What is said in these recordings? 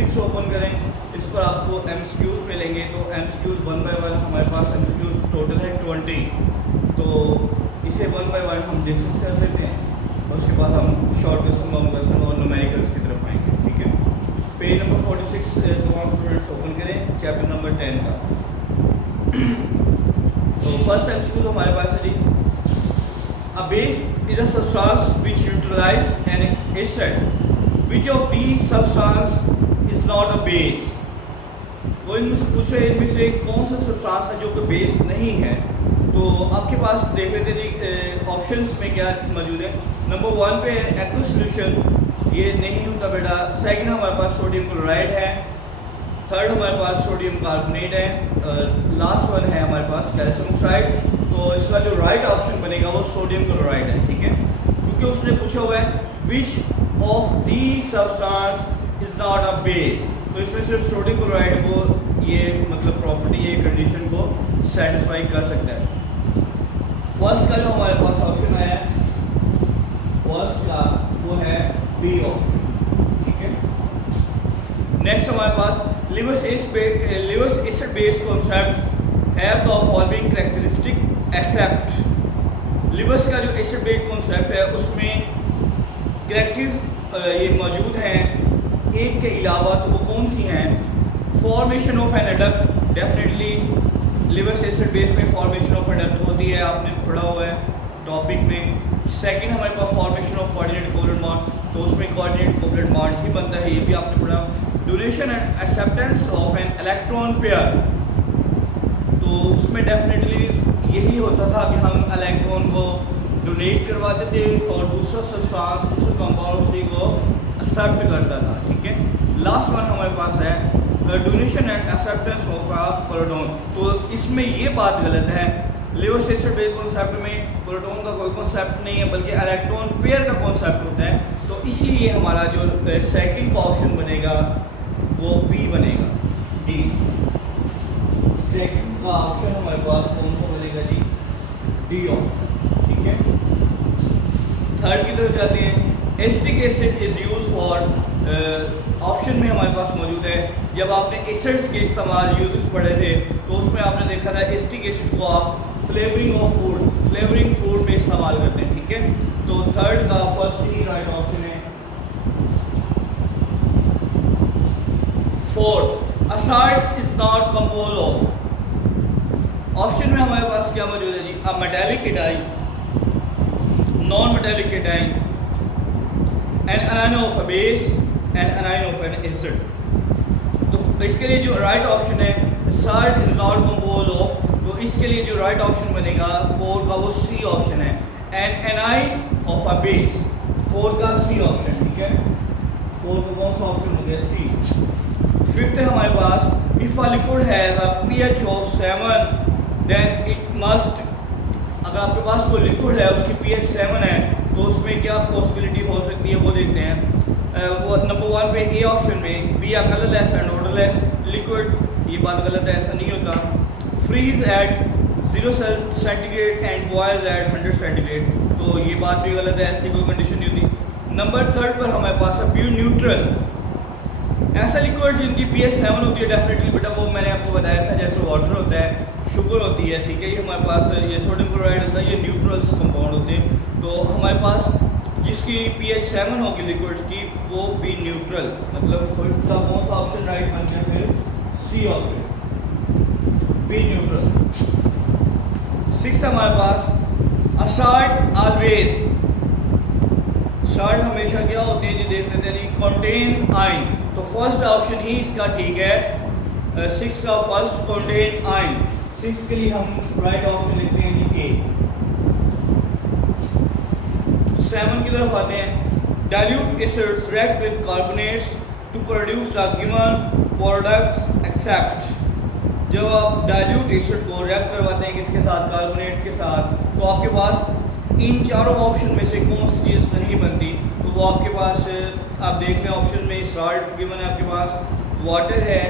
6 open करें, इस पर आपको एमसीक्यूज मिलेंगे। तो एमसीक्यूज 1 बाय 1 हमारे पास एमसीक्यूज टोटल है 20। तो इसे 1 बाय 1 हम डिस्कस कर लेते हैं और उसके बाद हम शॉर्ट क्वेश्चन, लॉन्ग क्वेश्चन और न्यूमेरिकल्स की तरफ आएंगे। ठीक है, पेज नंबर 46 तमाम स्टूडेंट्स ओपन करें, चैप्टर नंबर 10 का। तो फर्स्ट एमसीक्यू तो हमारे पास है जी, a base is a substance which neutralize an acid. Which of these substance is not a base? वो इनमें से पूछे, इनमें से कौन सा सब्सटेंस है जो कि बेस नहीं है। तो आपके पास देख लेते जी ऑप्शंस में क्या मौजूद है। नंबर 1 पे एक्व सोल्यूशन, ये नहीं होता बेटा। सेकंड हमारे पास सोडियम क्लोराइड है। थर्ड हमारे पास सोडियम कार्बोनेट है। लास्ट वन है हमारे पास कैल्शियम ऑक्साइड। तो इसका जो राइट ऑप्शन बनेगा वो सोडियम क्लोराइड है। ठीक है, क्योंकि उसने पूछा हुआ है which of the substance is not a base. तो इसमें सिर्फ सोडियम क्लोराइड को ये मतलब प्रॉपर्टी, ये कंडीशन को सेटिस्फाई कर सकता है। फर्स्ट का जो हमारे पास ऑप्शन है, फर्स्ट का वो है बी ऑप्शन। ठीक है, नेक्स्ट हमारे पास Lewis acid base concept have the following characteristic except. Lewis का जो एसिड बेस कॉन्सेप्ट है उसमें कैरेक्टरिस्टिक्स ये मौजूद हैं एक के अलावा। तो वो कौन सी हैं? Formation of an adduct, definitely Lewis acid base में फॉर्मेशन ऑफ एडक्ट होती है, आपने पढ़ा हुआ है टॉपिक में। सेकंड हमारे पास formation of coordinate covalent bond, तो उसमें कोऑर्डिनेट कोवलेंट बॉन्ड ही बनता है, ये भी आपने पढ़ा। Donation and acceptance of an electron pair, तो उसमें डेफिनेटली यही होता था कि हम इलेक्ट्रॉन को डोनेट करवाते थे और दूसरा सब्सटेंस, दूसरा कंपाउंड उसी को एक्सेप्ट करता था। ठीक है, लास्ट वन हमारे पास है donation and acceptance of a proton. तो इसमें ये बात गलत है, लिवर्स एसिड बेस कॉन्सेप्ट में प्रोटॉन का कोई कॉन्सेप्ट नहीं है बल्कि इलेक्ट्रॉन पेयर का कॉन्सेप्ट होता है। तो इसीलिए हमारा जो सेकंड का ऑप्शन बनेगा वो बी बनेगा, डी। सेकंड का ऑप्शन हमारे पास कौन सा बनेगा जी? D option. ठीक है, थर्ड की तरफ जाते हैं। Acetic acid is use for, option में हमारे पास मौजूद है, जब आपने एसिड्स के इस्तेमाल यूजेस पढ़े थे तो उसमें आपने देखा था एसिटिक एसिड को आप flavouring of food, flavouring food में इस्तेमाल करते हैं। ठीक है, तो थर्ड का फर्स्ट ही राइट ऑप्शन है। Fourth, a salt is not compose of. Option में हमारे पास क्या मौजूद है जी? A metallic cation, non metallic cation, an anion of a base, an anion of an acid. तो इसके लिए जो राइट ऑप्शन है salt is not compose of, तो इसके लिए जो राइट ऑप्शन बनेगा 4 का वो सी ऑप्शन है, an anion of a base. 4 का सी ऑप्शन। ठीक है, 4 का कौन सा ऑप्शन हो गया? सी। फिफ्थ है हमारे पास, if a liquid has a pH of 7 then it must. अगर आपके पास कोई लिक्विड है उसकी पीएच 7 है तो उसमें क्या पॉसिबिलिटी हो सकती है वो देखते हैं। वो नंबर 1 पे ए ऑप्शन में b a colourless and odourless liquid, ये बात गलत है, ऐसा नहीं होता। Freeze at 0 centigrade and boils at 100 centigrade, तो ये बात भी गलत है, ऐसी कोई कंडीशन नहीं होती। नंबर 3 पर हमारे पास है प्योर न्यूट्रल, ऐसा लिक्विड जिनकी pH 7 होती है। डेफिनेटली बेटा वो मैंने आपको बताया था, जैसे वाटर होता है, शुगर होती है। ठीक है, ये हमारे पास ये सोडियम क्लोराइड होता है, ये न्यूट्रल्स कंपाउंड होते हैं। तो हमारे पास जिसकी pH 7 होगी लिक्विड की वो बी न्यूट्रल, मतलब फिफ्थ का कौन सा ऑप्शन राइट बन गया? फिर c option, b neutral. Six हमारे पास असाल्ट ऑलवेज, साल्ट हमेशा क्या होते हैं जी? देख लेते हैं जी, कंटेन आयन। तो फर्स्ट ऑप्शन ही इसका ठीक है, 6 का फर्स्ट कंटेन आयन। 6 के लिए हम राइट ऑप्शन लिखते हैं जी ए। 7 की तरफ आते हैं, dilute acids react with carbonates to produce the given products except. जब आप डाइल्यूट एसिड को रिएक्ट करवाते हैं किसके साथ? कार्बोनेट के साथ, तो आपके पास इन चारों ऑप्शन में से कौन सी चीज़ नहीं बनती? तो वो आपके पास आप देख लें, ऑप्शन में सॉल्ट गिवन है आपके पास, वाटर है,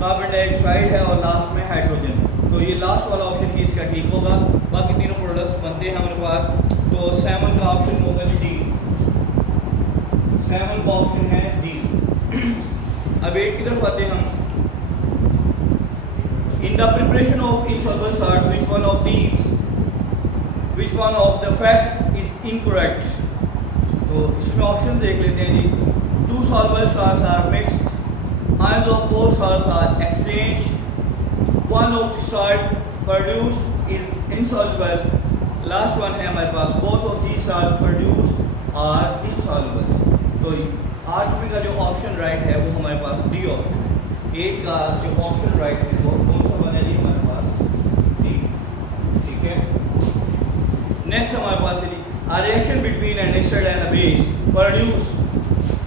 कार्बन डाइऑक्साइड है और लास्ट में हाइड्रोजन। तो ये लास्ट वाला ऑप्शन ही इसका ठीक होगा, बाकी तीनों प्रोडक्ट्स बनते हैं हमारे पास। तो 7 का ऑप्शन होगा जी डी, 7 का ऑप्शन है डी। अब 8 की तरफ आते हैं हम। In the preparation of insoluble salts, which one of the facts is incorrect? तो इसमें ऑप्शन देख लेते हैं जी। 2 soluble salts are mixed, ions of both salts are exchanged, one of the salt produced is insoluble, last one है हमारे पास both of these salts produced are insoluble। तो आठवीं का जो ऑप्शन राइट है वो हमारे पास डी ऑप्शन है। 8 का जो ऑप्शन राइट है वो कौन सा बना जी हमारे पास डी। ठीक है, नेक्स्ट हमारे पास है जी a reaction between an acid and a base produce।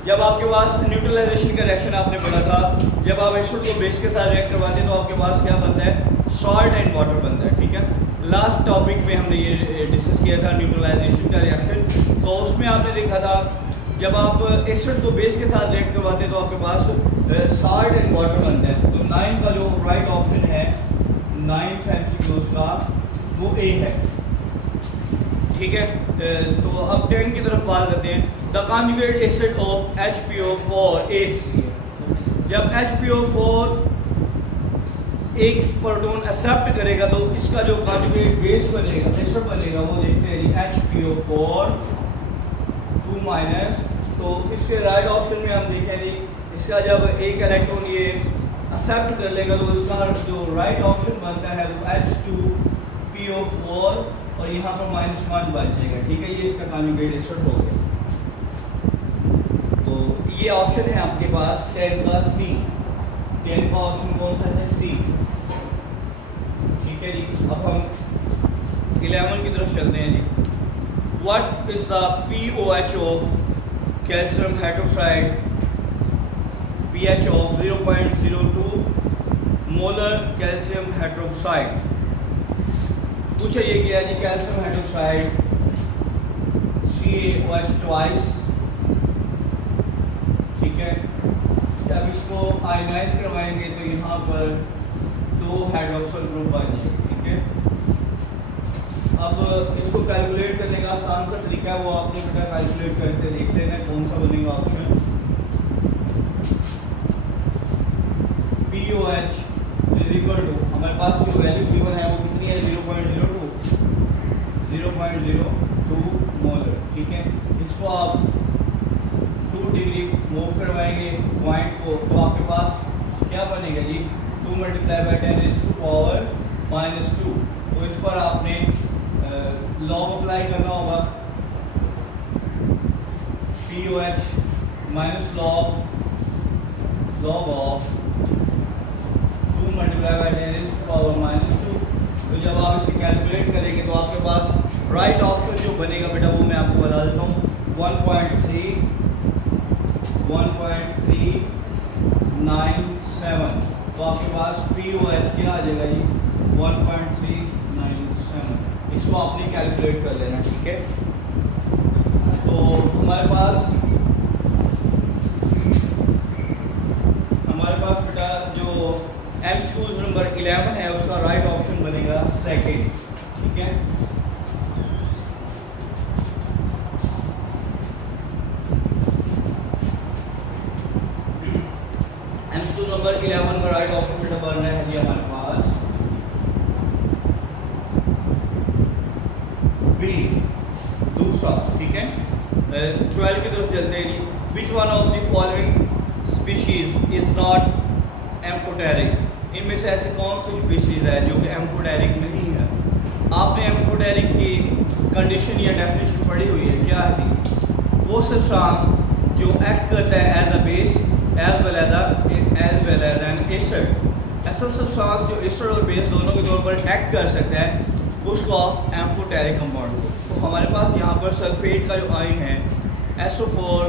जब आपके पास न्यूट्रलाइजेशन का रिएक्शन आपने पढ़ा था, जब आप एसिड को बेस के साथ रिएक्ट करवाते हैं तो आपके पास क्या बनता है, सॉल्ट एंड वाटर बनता है। ठीक है, लास्ट टॉपिक में हमने ये डिस्कस किया था न्यूट्रलाइजेशन का रिएक्शन। तो उसमें आपने देखा था जब आप एसिड को बेस के साथ रिएक्ट करवाते हैं तो आपके पास सॉल्ट एंड वाटर बनता है। तो 9 का जो राइट ऑप्शन है 9th एमसीक्यूज का वो ए है। ठीक है, तो अब 10 की तरफ बात करते हैं। The conjugate acid of HPO4 is. जब HPO4 एक प्रोटॉन एक्सेप्ट करेगा तो इसका जो कॉन्जुगेट बेस बनेगा, एसिड बनेगा, वो देखते हैं HPO4 2-। तो इसके राइट ऑप्शन में हम देखेंगे इसका जब एक इलेक्ट्रॉन ये एक्सेप्ट कर लेगा तो इसका जो राइट ऑप्शन बनता है वो H2PO4 और यहाँ पर -1 बच जाएगा। ठीक है, ये इसका कॉन्जुगेट एसिड हो गया। तो ये ऑप्शन है आपके पास 10 का सी। 10 का ऑप्शन कौन सा है, सी। ठीक है जी, अब हम 11 की तरफ चलते हैं जी। What is the pOH of calcium hydroxide? pH of 0.02 molar calcium hydroxide. पूछा ये गया जी कैल्शियम हाइड्रोक्साइड CaOH ट्वाइस। ठीक है, जब इसको आयनाइज करवाएंगे तो यहाँ पर 2 हाइड्रोक्सिल ग्रुप बन जाएंगे। ठीक है, अब इसको कैलकुलेट करने का आसान सा तरीका है, वो आपने बेटा कैलकुलेट करके देख लेना है कौन सा बनेगा option. pOH is equal to, हमारे पास जो वैल्यू गिवन है वो कितनी है, 0.02 मोलर। ठीक है, इसको आप 2 डिग्री मूव करवाएंगे पॉइंट को तो आपके पास क्या बनेगा जी, 2 × 10⁻²। तो इस पर आपने लॉग अप्लाई करना होगा, pOH माइनस लॉग ऑफ 2 × 10⁻²। तो जब आप इसे कैलकुलेट करेंगे तो आपके पास राइट ऑप्शन जो बनेगा बेटा वो मैं आपको बता देता हूँ 1.397। तो आपके पास pOH क्या आ जाएगा जी, 1.397। इसको आपने कैलकुलेट कर लेना। ठीक है, तो हमारे पास बेटा जो एमसीक्यूज नंबर 11 है उसका राइट ऑप्शन बनेगा सेकंड। ठीक है, एमसीक्यू नंबर 11 का राइट ऑप्शन बेटा बन रहा है जी हमारे पास बी, दूसरा। ठीक है, 12 की तरफ चलते हैं जी। Which one of the following species is not amphoteric? इनमें से ऐसे कौन सी स्पीशीज है जो कि एम्फोटेरिक नहीं है? आपने एम्फोटेरिक की कंडीशन या डेफिनेशन पढ़ी हुई है, क्या है? वो सब्सटेंस जो एक्ट करता है as a base as well as an acid. ऐसा सब्सटेंस जो एसिड और बेस दोनों के तौर पर एक्ट कर सकता है उसको एम्फोटेरिक कंपाउंड हो। तो हमारे पास यहाँ पर सल्फेट का जो आयन है SO4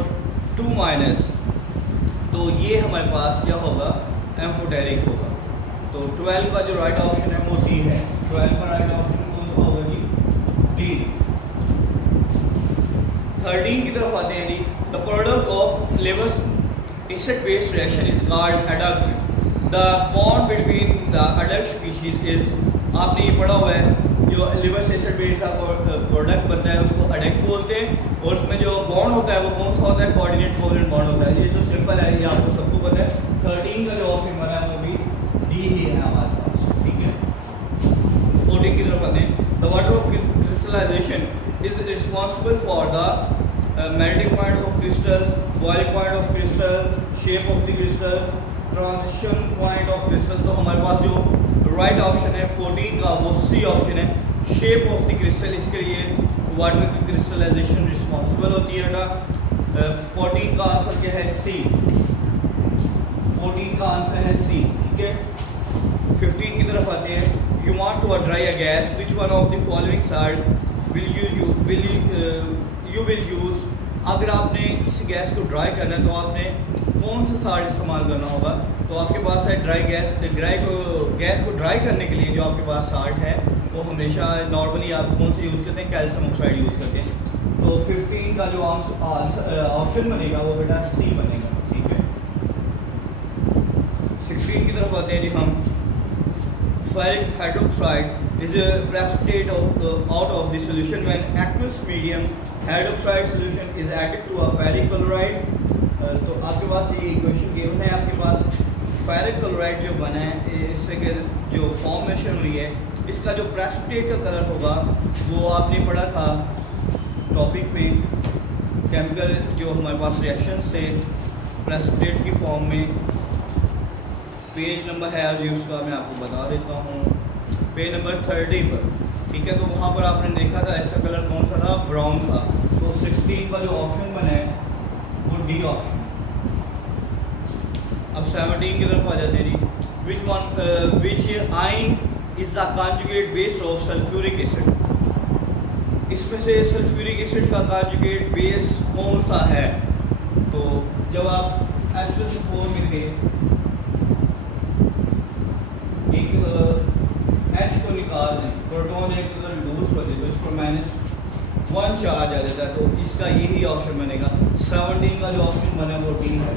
2-, तो ये हमारे पास क्या होगा, एम्फोटेरिक होगा। तो 12 का जो राइट ऑप्शन है वो डी है। 12 का राइट ऑप्शन कौन सा होगा जी, डी। 13 की तरफ आते हैं जी। The product of Lewis acid base reaction is called adduct. The bond between the adduct species is, आपने ये पढ़ा हुआ है, जो Lewis acid base का प्रोडक्ट बनता है उसको adduct बोलते हैं, और उसमें जो बॉन्ड होता है वो कौन सा होता है, कोऑर्डिनेट कोवेलेंट बॉन्ड होता है। ये जो सिंपल है ये आपको सबको पता है, 13 का जो ऑप्शन बना है वो भी डी ही है हमारे पास, ठीक है। 14 की तरफ आते हैं। The water of crystallisation is responsible for the melting point of crystal, boiling point of crystal, shape of the crystal, transition point of crystal. तो हमारे पास जो राइट ऑप्शन है 14 का वो सी ऑप्शन है, शेप ऑफ द क्रिस्टल। इसके लिए वाटर की क्रिस्टलाइजेशन रिस्पॉन्सिबल होती है बेटा। 14 का आंसर क्या है? सी। 14 का आंसर है सी, ठीक है। 15 की तरफ आते हैं। You want to dry a gas, which one of the following side you will use. अगर आपने किसी गैस को ड्राई करना है तो आपने कौन सा साड़ इस्तेमाल करना होगा? तो आपके पास है ड्राई गैस। गैस को ड्राई करने के लिए जो आपके पास साल्ट है वो हमेशा नॉर्मली आप कौन सा यूज़ करते हैं? कैल्शियम ऑक्साइड यूज़ करते हैं। तो 15 का जो ऑप्शन बनेगा वो बेटा सी बनेगा, ठीक है। 16 की तरफ आते हैं जी हम। Ferric hydroxide is precipitate out of the solution when aqueous medium hydroxide solution is added to a ferric chloride। तो आपके पास ये इक्वेशन गिवन है, आपके पास फेरिक क्लोराइड जो बना है इससे जो फॉर्मेशन हुई है इसका जो प्रेसिपिटेट का कलर होगा वो आपने पढ़ा था टॉपिक में, केमिकल जो हमारे पास रिएक्शन से प्रेसिपिटेट की फॉर्म में। पेज नंबर है जो उसका मैं आपको बता देता हूँ, पेज नंबर 30 पर, ठीक है। तो वहाँ पर आपने देखा था इसका कलर कौन सा था? ब्राउन था। तो 16 का जो ऑप्शन बना है वो डी ऑप्शन। अब 17 की तरफ आ जाते हैं जी। विच आइन is the conjugate base of sulphuric acid. इसमें से सल्फ्यूरिक एसिड का कॉन्जुगेट बेस कौन सा है? तो जब आप H2SO4 में थे, एक H को निकाल दें, प्रोटॉन एक अगर लूज होते तो इस पर -1 चार्ज आ जाता है, तो इसका यही ऑप्शन बनेगा। 17 का जो ऑप्शन बना वो डी है।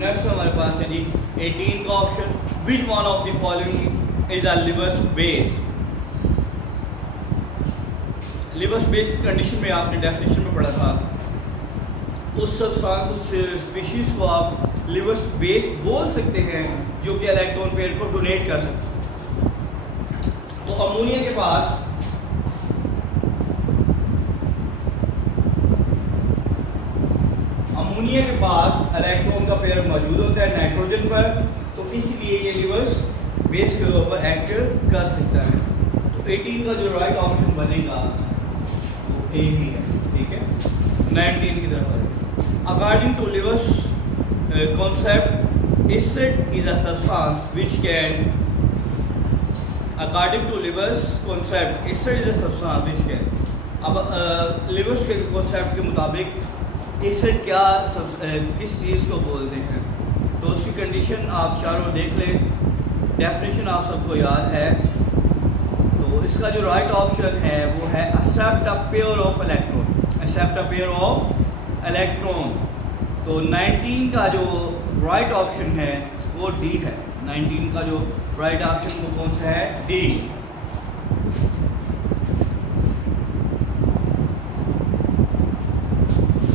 नेक्स्ट हमारे पास है जी 18 का option. Which one of the following is a levers base. Levers base की कंडीशन में आपने डेफिनेशन में पढ़ा था, उस सब्सटेंस उस स्पीशीज को आप लिवर्स बेस बोल सकते हैं जो कि इलेक्ट्रॉन पेयर को डोनेट कर सकते। तो अमोनिया के पास इलेक्ट्रॉन का पेयर मौजूद होता है नाइट्रोजन पर, तो इसलिए ये लिवर्स बेस के तौर पर एक्ट कर सकता है। तो 18 का जो राइट ऑप्शन बनेगा वो ए ही है, ठीक है। 19 की तरफ according to Lewis concept acid is a substance which can. According to Lewis concept acid is a substance which can. अब लिवर्स के कॉन्सेप्ट के मुताबिक एसिड क्या किस चीज़ को बोलते हैं? तो उसकी कंडीशन आप चारों देख लें, डेफिनेशन आप सबको याद है। तो इसका जो राइट ऑप्शन है वो है accept a pair of electron, accept a pair of electron. तो 19 का जो राइट ऑप्शन है वो डी है। 19 का जो राइट ऑप्शन वो कौन सा है? डी।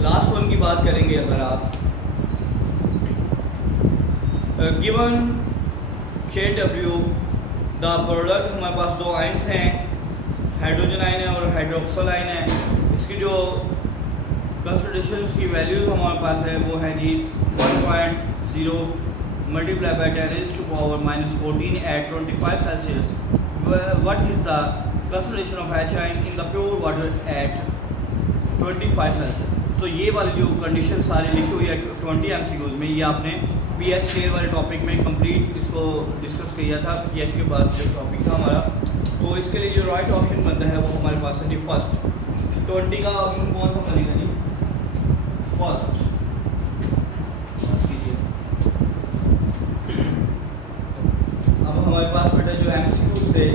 लास्ट वन की बात करेंगे अगर आप, गिवन KW द प्रोडक्ट, हमारे पास दो आइंस हैं, हाइड्रोजन आइन है और हाइड्रोक्सल आइन है। इसकी जो कंसंट्रेशन की वैल्यूज हमारे पास है वो है जी 1.0 multiply by 10⁻⁻14 at 25 Celsius. What is the concentration of HI in the pure water at 25 Celsius. तो ये वाली जो कंडीशन सारी लिखी हुई है 20 MCQs में, ये आपने pH स्केल वाले टॉपिक में कंप्लीट इसको डिस्कस किया था pH के बाद जो टॉपिक था हमारा। तो इसके लिए जो राइट ऑप्शन बनता है वो हमारे पास है जी फर्स्ट। 20 का ऑप्शन कौन सा बनेगा जी? फर्स्ट कीजिए। अब हमारे पास बेटा जो MCQs थे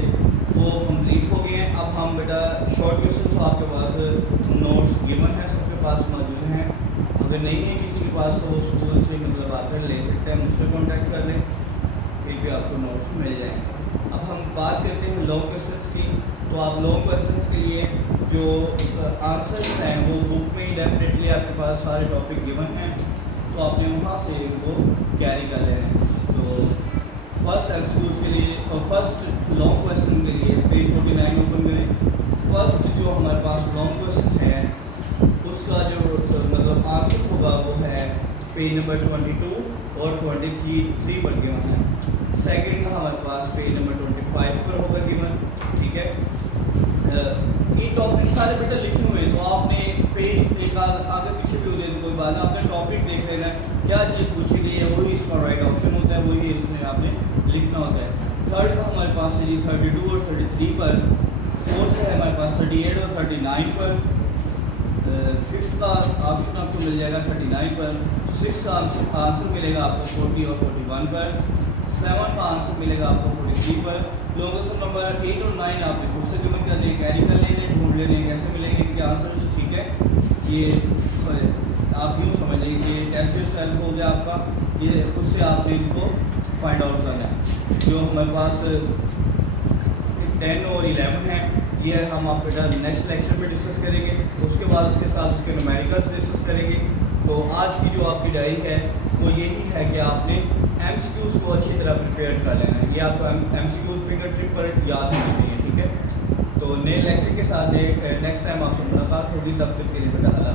वो कंप्लीट हो गए हैं। अब हम बेटा शॉर्ट क्वेश्चन आपके पास नोट्स गिवन है, सबके पास मौजूद हैं। अगर नहीं है किसी के पास तो वो स्कूल से मतलब आकर ले सकते हैं, मुझसे कांटेक्ट कर लें, फिर भी आपको नोट्स मिल जाएंगे। अब हम बात करते हैं लॉन्ग क्वेश्चंस की। तो आप लॉन्ग क्वेश्चंस के लिए जो आंसर्स हैं वो बुक में ही डेफिनेटली आपके पास सारे टॉपिक गिवन हैं। तो तो आपने वहाँ से इनको कैरी कर लेना है। तो फर्स्ट एमसीक्यूज के लिए और फर्स्ट लॉन्ग क्वेश्चन के लिए पेज 49 ओपन करें। फर्स्ट जो हमारे पास लॉन्ग क्वेश्चन है उसका जो मतलब आंसर होगा वो है पेज नंबर 22 और 23 पर गिवन है। सेकंड का हमारे पास पेज नंबर 25 पर होगा गिवन, ठीक है। ये टॉपिक सारे बेटा लिखे हुए हैं, तो आपने पेज एक आगे पीछे भी हो जाए तो कोई बात नहीं, आपने टॉपिक देख लेना है, क्या चीज़ पूछी गई है वही इसका राइट ऑप्शन होता है, वही इसमें आपने लिखना होता है। थर्ड का हमारे पास है जी 32 और 33 पर। फोर्थ है हमारे पास 38 और 39 पर। फिफ्थ का ऑप्शन आपको मिल जाएगा 39 पर। सिक्स का आंसर मिलेगा आपको 40 और 41 पर। सेवन का आंसर मिलेगा आपको 43 पर। क्वेश्चन नंबर 8 और 9 आपने खुद से गिवन कर लें, कैरी कर लेंगे, ढूंढ लेने कैसे मिलेंगे इनके आंसर, ठीक है। ये आप यूँ समझ लेंगे कि कैसे सेल्फ हो गया आपका, ये खुद से आपने इनको फाइंड आउट करना है। जो हमारे पास 10 और 11 है ये हम आप बेटा नेक्स्ट लेक्चर में डिस्कस करेंगे। उसके बाद उसके साथ उसके न्यूमेरिकल्स डिस्कस करेंगे। तो आज की जो आपकी डायरी है वो यही है कि आपने एमसीक्यूज़ को अच्छी तरह प्रिपेयर कर लेना है। ये आपको एमसीक्यूज़ फिंगर टिप पर याद होनी चाहिए, ठीक है। तो नए लेक्चर के साथ नेक्स्ट टाइम आपसे मुलाकात होगी, तब तक के लिए बेटा अल्लाह।